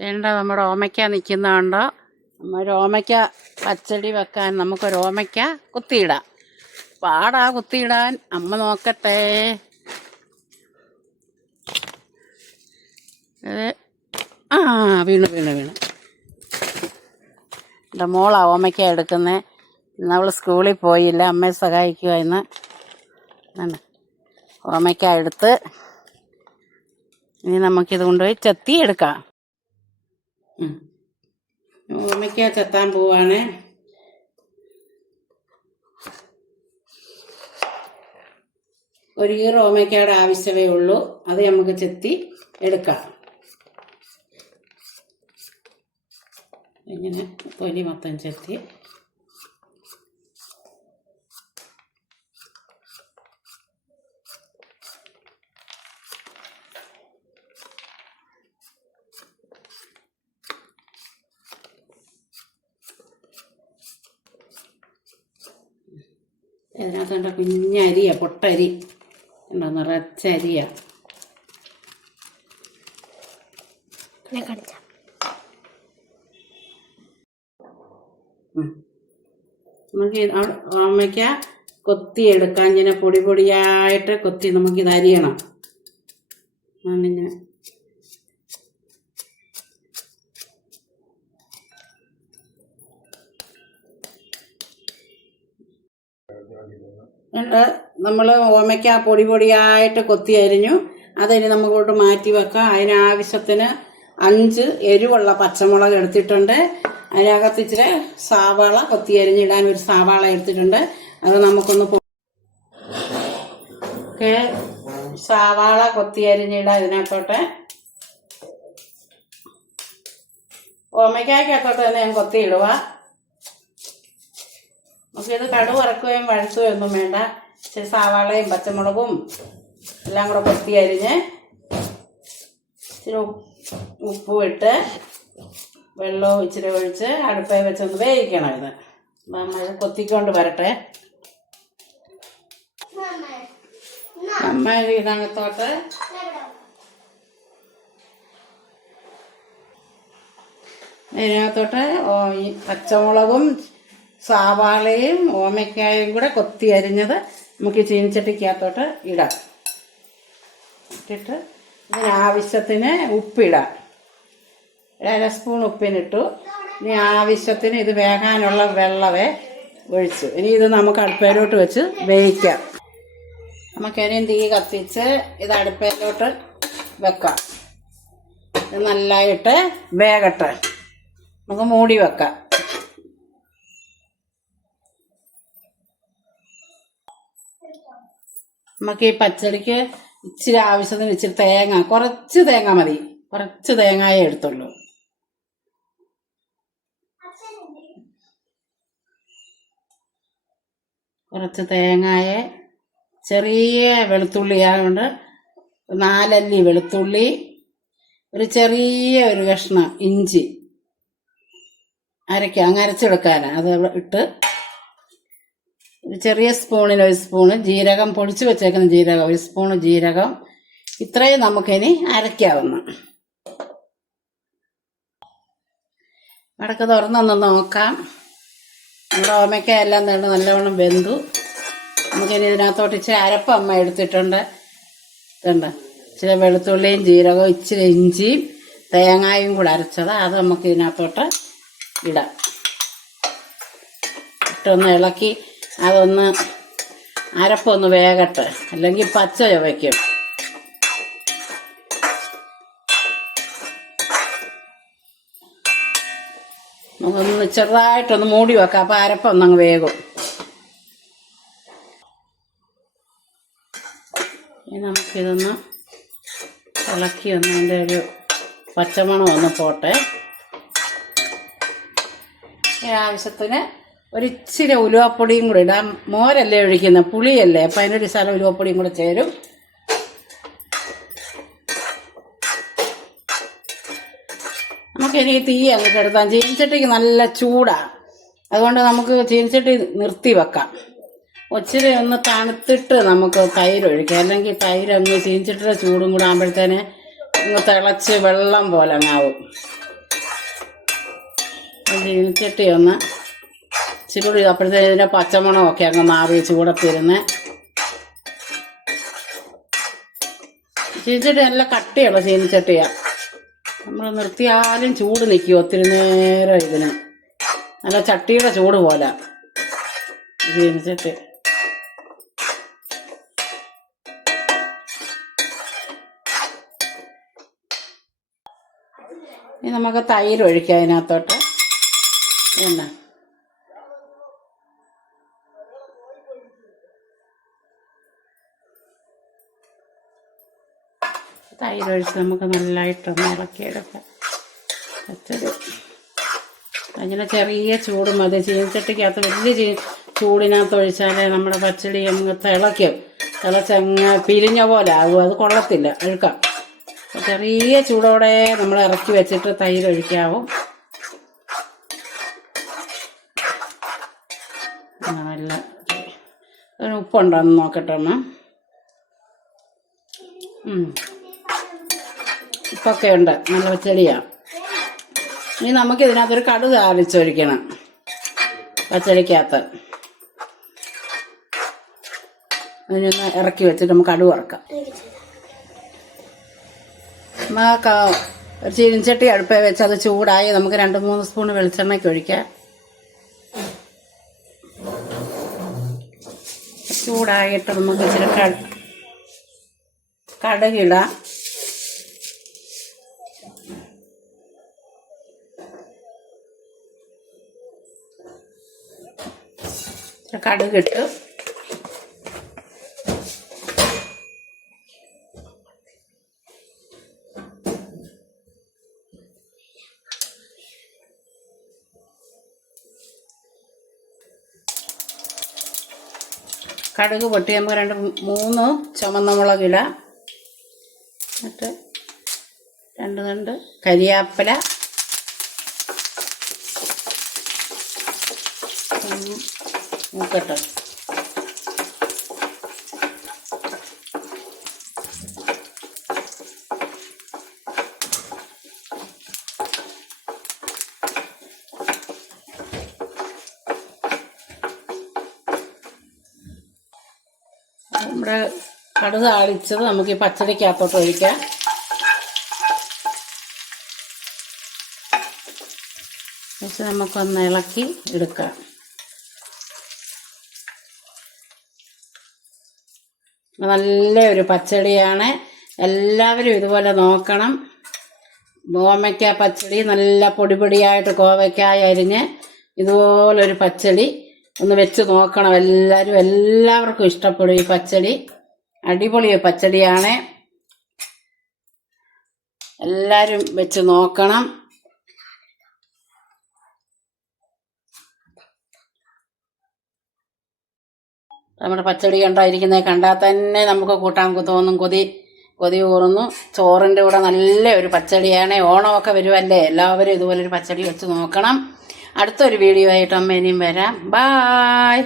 വേണ്ട നമ്മുടെ ഓമയ്ക്ക നിൽക്കുന്നുണ്ടോ? ഒരു ഓമയ്ക്ക പച്ചടി വെക്കാൻ നമുക്കൊരു ഓമയ്ക്ക കുത്തിയിടാം. പാടാ കുത്തിയിടാൻ. അമ്മ നോക്കട്ടെ. ആ വീണു വീണു വീണു. എൻ്റെ മോളാ ഓമയ്ക്ക എടുക്കുന്നത്. ഇന്ന് അവൾ സ്കൂളിൽ പോയില്ല, അമ്മയെ സഹായിക്കുക ഇന്ന്. ഓമയ്ക്ക എടുത്ത് ഇനി നമുക്കിത് കൊണ്ടുപോയി ചെത്തി എടുക്കാം. ഓമയ്ക്ക ചെത്താൻ പോവാണ്. ഒരു ഈറ ഓമയ്ക്കയുടെ ആവശ്യമേ ഉള്ളൂ. അത് നമുക്ക് ചെത്തി എടുക്കാം. ഇങ്ങനെ തൊലി മൊത്തം ചെത്തി അതിനകത്ത് കണ്ട കുഞ്ഞരിയാ, പൊട്ടരി ഉണ്ടോ, നിറച്ചരിയാ. നമുക്ക് ഓമയ്ക്ക കൊത്തിയെടുക്കാം. ഇങ്ങനെ പൊടി പൊടിയായിട്ട് കൊത്തി നമുക്കിത് അരിയണം. പിന്നെ നമ്മൾ ഓമയ്ക്ക പൊടി പൊടിയായിട്ട് കൊത്തി അരിഞ്ഞു. അതിന് നമുക്കോട്ട് മാറ്റി വെക്കാം. അതിനാവശ്യത്തിന് 5 എരിവുള്ള പച്ചമുളക് എടുത്തിട്ടുണ്ട്. അതിനകത്ത് ഇച്ചിരി സവാള കൊത്തി അരിഞ്ഞിടാൻ ഒരു സവാള എടുത്തിട്ടുണ്ട്. അത് നമുക്കൊന്ന് സവാള കൊത്തി അരിഞ്ഞിടാം ഇതിനകത്തോട്ട്. ഓമയ്ക്കകത്തോട്ട് തന്നെ ഞാൻ കൊത്തി ഇടുക. നമുക്കിത് കടുക് വറക്കുകയും വഴറ്റുകയും ഒന്നും വേണ്ട. ഇച്ചിരി സവാളയും പച്ചമുളകും എല്ലാം കൂടെ കൊത്തി അരിഞ്ഞ് ഇച്ചിരി ഉപ്പും ഇട്ട് വെള്ളവും ഇച്ചിരി ഒഴിച്ച് അടുപ്പയിൽ വെച്ചൊന്ന് വേവിക്കണം. ഇത് നമ്മൾ കൊത്തിക്കൊണ്ട് വരട്ടെ. ഇതിനകത്തോട്ട് ഈ പച്ചമുളകും സവാളയും ഓമയ്ക്കായും കൂടെ കൊത്തി അരിഞ്ഞത് നമുക്ക് ചീനിച്ചട്ടിക്കകത്തോട്ട് ഇടാം. ഇട്ടിട്ട് ഇതിനാവശ്യത്തിന് ഉപ്പിടാം. 1 സ്പൂൺ ഉപ്പിനിട്ടു. ഇനി ആവശ്യത്തിന് ഇത് വേകാനുള്ള വെള്ളമേ ഒഴിച്ചു. ഇനി ഇത് നമുക്ക് അടുപ്പയിലോട്ട് വെച്ച് വേവിക്കാം. നമുക്കിനിയും തീ കത്തിച്ച് ഇത് അടുപ്പയിലോട്ട് വെക്കാം. ഇത് നല്ലതായിട്ട് വേകട്ടെ. നമുക്ക് മൂടി വെക്കാം. നമുക്ക് ഈ പച്ചടിക്ക് ഇച്ചിരി ആവശ്യത്തിന് ഇച്ചിരി തേങ്ങ, കുറച്ച് തേങ്ങ മതി. കുറച്ച് തേങ്ങയെ എടുത്തുള്ളൂ. കുറച്ച് തേങ്ങയെ, ചെറിയ വെളുത്തുള്ളി ആയതുകൊണ്ട് 4 അല്ലി വെളുത്തുള്ളി, ഒരു ചെറിയ കഷ്ണം ഇഞ്ചി അരച്ചെടുക്കാനാണ്. അത് ഇട്ട് ഒരു ചെറിയ സ്പൂണിന് 1 സ്പൂണ് ജീരകം, പൊടിച്ചു വെച്ചേക്കുന്ന ജീരകം 1 സ്പൂണ് ജീരകം. ഇത്രയും നമുക്കിനി അരയ്ക്കാവുന്ന. വടക്ക് തുറന്നൊന്ന് നോക്കാം. നമ്മുടെ ഓമയ്ക്ക എല്ലാം തന്നെ നല്ലവണ്ണം വെന്തു. നമുക്കിനി ഇതിനകത്തോട്ട് ഇച്ചിരി അരപ്പ് അമ്മ എടുത്തിട്ടുണ്ട്. ഇതുണ്ട്, ഇച്ചിരി വെളുത്തുള്ളിയും ജീരകവും ഇച്ചിരി ഇഞ്ചിയും തേങ്ങായും കൂടെ അരച്ചത്. അത് നമുക്ക് ഇതിനകത്തോട്ട് ഇടാം. ഇട്ടൊന്ന് ഇളക്കി അതൊന്ന് അരപ്പൊന്ന് വേകട്ടെ, അല്ലെങ്കിൽ പച്ച ചുവയ്ക്കും. നമുക്കൊന്ന് ചെറുതായിട്ടൊന്ന് മൂടി വെക്കാം. അപ്പം അരപ്പൊന്നങ്ങ് വേകും. ഇനി നമുക്കിതൊന്ന് ഇളക്കി ഒന്ന് അതിൻ്റെ ഒരു പച്ചമണം ഒന്ന് പോട്ടെ. ആവശ്യത്തിന് ഒരിച്ചിരി ഉലുവപ്പൊടിയും കൂടി ഇടാം. മോരല്ലേ ഒഴിക്കുന്നത്, പുളിയല്ലേ, അപ്പം അതിനൊരു ശകലം ഉലുവപ്പൊടിയും കൂടെ ചേരും. നമുക്കിനി തീ അങ്ങോട്ട് എടുത്താൽ ചീനിച്ചട്ടിക്ക് നല്ല ചൂടാണ്. അതുകൊണ്ട് നമുക്ക് ചീനിച്ചട്ടി നിർത്തി വെക്കാം. ഒച്ചിരി ഒന്ന് തണുത്തിട്ട് നമുക്ക് തൈര് ഒഴിക്കാം. അല്ലെങ്കിൽ തൈര് അങ്ങ് ചീനിച്ചട്ടിയുടെ ചൂടും കൂടെ ആകുമ്പോഴത്തേന് അങ്ങ് തിളച്ച് വെള്ളം പോലെ അങ്ങാവും. ചീനിച്ചട്ടി ഒന്ന് ഇച്ചിരി അപ്പോഴത്തേന് ഇതിൻ്റെ പച്ചമണമൊക്കെ അങ്ങ് മാറി ചൂടത്തിരുന്ന്. ചീനിച്ചട്ടി നല്ല കട്ടിയുള്ള ചീനിച്ചട്ടിയാണ്. നമ്മൾ നിർത്തിയാലും ചൂട് നിൽക്കും ഒത്തിരി നേരം. ഇതിന് നല്ല ചട്ടിയുടെ ചൂട് പോലെ ചീനിച്ചട്ടി. ഇനി നമുക്ക് തൈര് ഒഴിക്കാം അതിനകത്തോട്ട്. എന്നാ തൈര് ഒഴിച്ച് നമുക്ക് നല്ലതായിട്ടൊന്ന് ഇളക്കിയെടുക്കാം. പച്ചടി അങ്ങനെ ചെറിയ ചൂട് മതി. ചീനിച്ചട്ടിക്കകത്ത് വലിയ ചൂടിനകത്ത് ഒഴിച്ചാലേ നമ്മുടെ പച്ചടി അങ്ങ് തിളയ്ക്കും. തിളച്ചങ്ങ് പിരിഞ്ഞ പോലെ ആകും. അത് കൊള്ളത്തില്ല, അഴുക്കാം. ചെറിയ ചൂടോടെ നമ്മൾ ഇറക്കി വെച്ചിട്ട് തൈര് ഒഴിക്കാവും. നല്ല ഉപ്പുണ്ടോന്ന് നോക്കട്ടെ അമ്മ. ഉപ്പൊക്കെ ഉണ്ട്. നല്ല പച്ചടിയാണ്. ഇനി നമുക്ക് ഇതിനകത്തൊരു കടുക് താളിച്ചൊഴിക്കണം. പച്ചടിക്കകത്ത് അതിനൊന്ന് ഇറക്കി വെച്ചിട്ട് നമുക്ക് കടുക് വറക്കാം. ഒരു ചീനിച്ചട്ടി അടുപ്പേ വെച്ച് അത് ചൂടായി നമുക്ക് 2-3 സ്പൂൺ വെളിച്ചെണ്ണയ്ക്ക് ഒഴിക്കാം. ചൂടായിട്ട് നമുക്ക് ഇച്ചിരി കടുകിടാം. കടുകിട്ട് കടുക് പൊട്ടി നമുക്ക് 2-3 ചുമന്ന മുളകിടാം. എന്നിട്ട് 2 തണ്ട് കരിയാപ്പില, മൂക്കട്ടെ. നമ്മുടെ കടുക് താളിച്ചത് നമുക്ക് ഈ പച്ചടിക്കകത്തോട്ട് ഒഴിക്കാം. വെച്ച് നമുക്കൊന്ന് ഇളക്കി എടുക്കാം. നല്ലൊരു പച്ചടിയാണ്. എല്ലാവരും ഇതുപോലെ നോക്കണം. ഓമയ്ക്ക പച്ചടി നല്ല പൊടിയായിട്ട് കോവയ്ക്കായ അരിഞ്ഞ് ഇതുപോലൊരു പച്ചടി ഒന്ന് വെച്ച് നോക്കണം. എല്ലാവർക്കും ഇഷ്ടപ്പെടും ഈ പച്ചടി. അടിപൊളി പച്ചടിയാണ്. എല്ലാവരും വെച്ച് നോക്കണം. നമ്മുടെ പച്ചടി ഉണ്ടായിരിക്കുന്നത് കണ്ടാൽ തന്നെ നമുക്ക് കൂട്ടാൻ തോന്നും. കൊതി ഊറുന്നു. ചോറിൻ്റെ കൂടെ നല്ല ഒരു പച്ചടിയാണ്. ഓണമൊക്കെ വരുമല്ലേ, എല്ലാവരും ഇതുപോലൊരു പച്ചടി വെച്ച് നോക്കണം. അടുത്തൊരു വീഡിയോ ആയിട്ട് അമ്മ ഇനിയും വരാം. ബായ്.